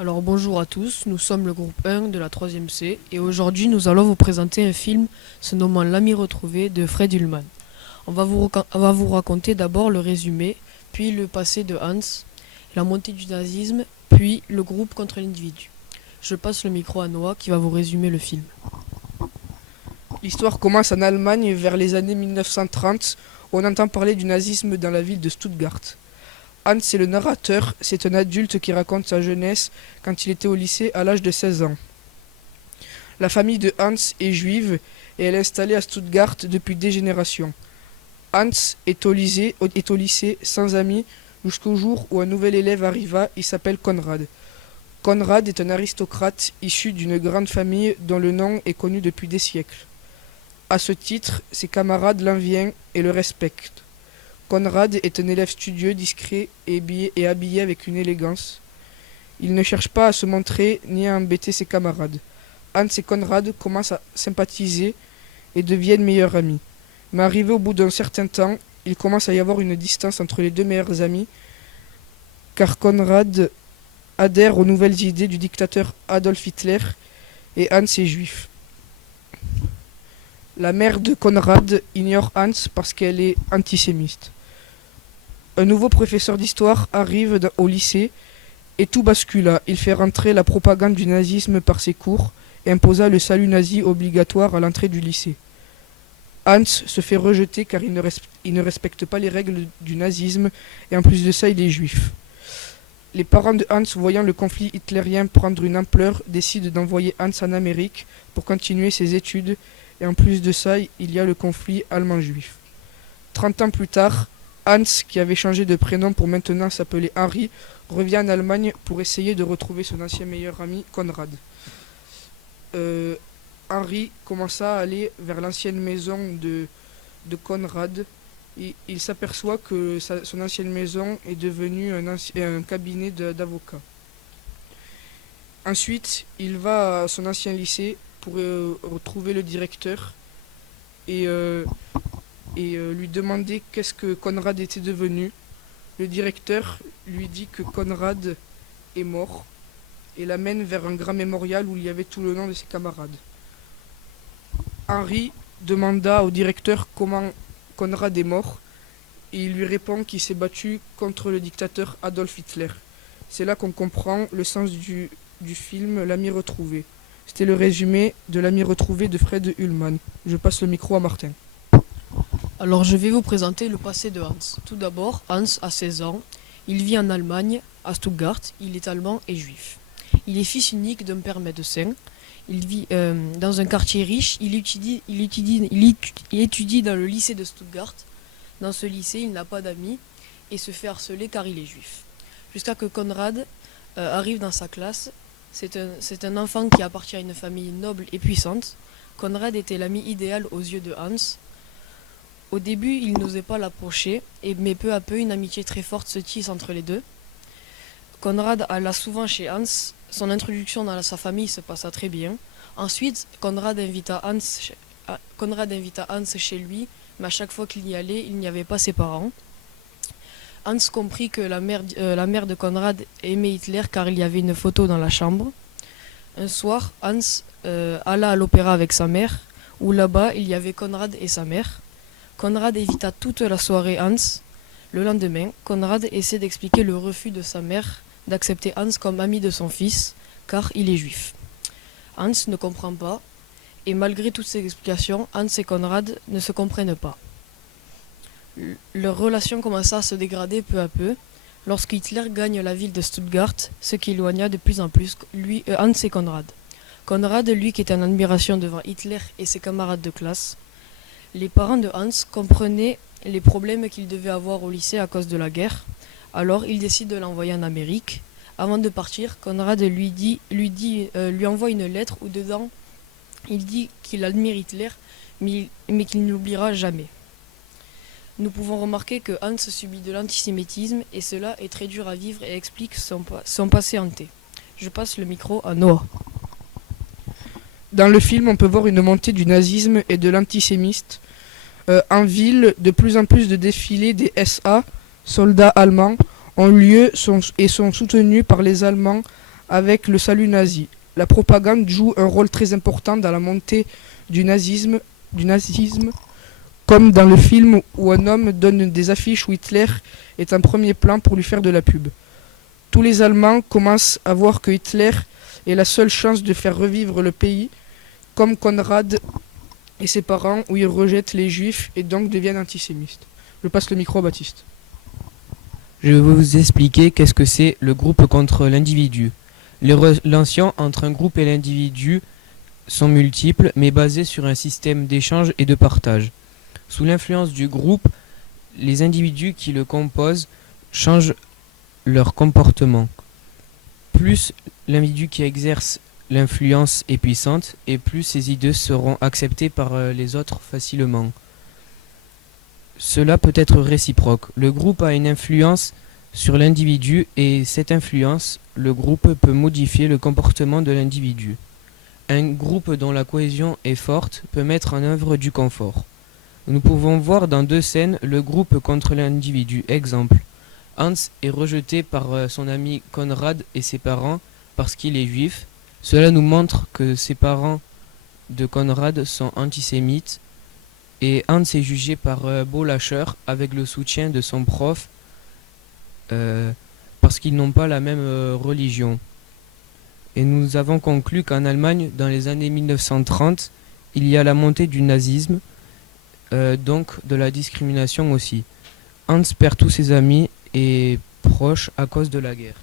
Alors bonjour à tous, nous sommes le groupe 1 de la 3e C et aujourd'hui nous allons vous présenter un film se nommant L'ami retrouvé de Fred Ullman. On va vous raconter d'abord le résumé, puis le passé de Hans, la montée du nazisme, puis le groupe contre l'individu. Je passe le micro à Noah qui va vous résumer le film. L'histoire commence en Allemagne vers les années 1930, où on entend parler du nazisme dans la ville de Stuttgart. Hans est le narrateur, c'est un adulte qui raconte sa jeunesse quand il était au lycée à l'âge de 16 ans. La famille de Hans est juive et elle est installée à Stuttgart depuis des générations. Hans est au lycée sans amis jusqu'au jour où un nouvel élève arriva, il s'appelle Konrad. Konrad est un aristocrate issu d'une grande famille dont le nom est connu depuis des siècles. À ce titre, ses camarades l'envient et le respectent. Konrad est un élève studieux, discret et habillé avec une élégance. Il ne cherche pas à se montrer ni à embêter ses camarades. Hans et Konrad commencent à sympathiser et deviennent meilleurs amis. Mais arrivé au bout d'un certain temps, il commence à y avoir une distance entre les deux meilleurs amis, car Konrad adhère aux nouvelles idées du dictateur Adolf Hitler et Hans est juif. La mère de Konrad ignore Hans parce qu'elle est antisémite. Un nouveau professeur d'histoire arrive au lycée et tout bascula. Il fait rentrer la propagande du nazisme par ses cours et imposa le salut nazi obligatoire à l'entrée du lycée. Hans se fait rejeter car il ne respecte pas les règles du nazisme et en plus de ça il est juif. Les parents de Hans, voyant le conflit hitlérien prendre une ampleur, décident d'envoyer Hans en Amérique pour continuer ses études et en plus de ça il y a le conflit allemand-juif. 30 ans plus tard, Hans, qui avait changé de prénom pour maintenant s'appeler Henri, revient en Allemagne pour essayer de retrouver son ancien meilleur ami, Konrad. Henri commença à aller vers l'ancienne maison de Konrad. Et il s'aperçoit que son ancienne maison est devenue un cabinet d'avocats. Ensuite, il va à son ancien lycée pour retrouver le directeur et lui demander qu'est-ce que Konrad était devenu. Le directeur lui dit que Konrad est mort et l'amène vers un grand mémorial où il y avait tout le nom de ses camarades. Henri demanda au directeur comment Konrad est mort et il lui répond qu'il s'est battu contre le dictateur Adolf Hitler. C'est là qu'on comprend le sens du film L'ami retrouvé. C'était le résumé de L'ami retrouvé de Fred Ullman. Je passe le micro à Martin. Alors je vais vous présenter le passé de Hans. Tout d'abord, Hans a 16 ans, il vit en Allemagne, à Stuttgart, il est allemand et juif. Il est fils unique d'un père médecin. Il vit dans un quartier riche. Il étudie dans le lycée de Stuttgart. Dans ce lycée, il n'a pas d'amis et se fait harceler car il est juif. Jusqu'à que Konrad arrive dans sa classe. C'est un enfant qui appartient à une famille noble et puissante. Konrad était l'ami idéal aux yeux de Hans. Au début, il n'osait pas l'approcher, mais peu à peu, une amitié très forte se tisse entre les deux. Konrad alla souvent chez Hans. Son introduction dans sa famille se passa très bien. Ensuite, Konrad invita Hans chez lui, mais à chaque fois qu'il y allait, il n'y avait pas ses parents. Hans comprit que la mère de Konrad aimait Hitler car il y avait une photo dans la chambre. Un soir, Hans alla à l'opéra avec sa mère, où là-bas, il y avait Konrad et sa mère. Konrad évita toute la soirée Hans. Le lendemain, Konrad essaie d'expliquer le refus de sa mère d'accepter Hans comme ami de son fils, car il est juif. Hans ne comprend pas, et malgré toutes ces explications, Hans et Konrad ne se comprennent pas. Leur relation commença à se dégrader peu à peu, lorsque Hitler gagne la ville de Stuttgart, ce qui éloigna de plus en plus Hans et Konrad. Konrad, lui qui était en admiration devant Hitler et ses camarades de classe. Les parents de Hans comprenaient les problèmes qu'il devait avoir au lycée à cause de la guerre. Alors, il décide de l'envoyer en Amérique. Avant de partir, Konrad lui envoie une lettre où dedans, il dit qu'il admire Hitler, mais qu'il ne l'oubliera jamais. Nous pouvons remarquer que Hans subit de l'antisémitisme et cela est très dur à vivre et explique son passé hanté. Je passe le micro à Noah. Dans le film, on peut voir une montée du nazisme et de l'antisémisme. En ville, de plus en plus de défilés des SA, soldats allemands, ont lieu et sont soutenus par les Allemands avec le salut nazi. La propagande joue un rôle très important dans la montée du nazisme, comme dans le film où un homme donne des affiches où Hitler est en premier plan pour lui faire de la pub. Tous les Allemands commencent à voir que Hitler est la seule chance de faire revivre le pays, comme Conrad et ses parents, où ils rejettent les juifs et donc deviennent antisémites. Je passe le micro à Baptiste. Je vais vous expliquer qu'est-ce que c'est le groupe contre l'individu. Les relations entre un groupe et l'individu sont multiples, mais basées sur un système d'échange et de partage. Sous l'influence du groupe, les individus qui le composent changent leur comportement. Plus l'individu qui exerce l'influence est puissante, et plus ses idées seront acceptées par les autres facilement. Cela peut être réciproque. Le groupe a une influence sur l'individu, et cette influence, le groupe peut modifier le comportement de l'individu. Un groupe dont la cohésion est forte peut mettre en œuvre du confort. Nous pouvons voir dans 2 scènes le groupe contre l'individu. Exemple, Hans est rejeté par son ami Conrad et ses parents parce qu'il est juif. Cela nous montre que ses parents de Conrad sont antisémites, et Hans est jugé par Beau Lâcheur avec le soutien de son prof parce qu'ils n'ont pas la même religion. Et nous avons conclu qu'en Allemagne, dans les années 1930, il y a la montée du nazisme, donc de la discrimination aussi. Hans perd tous ses amis et proches à cause de la guerre.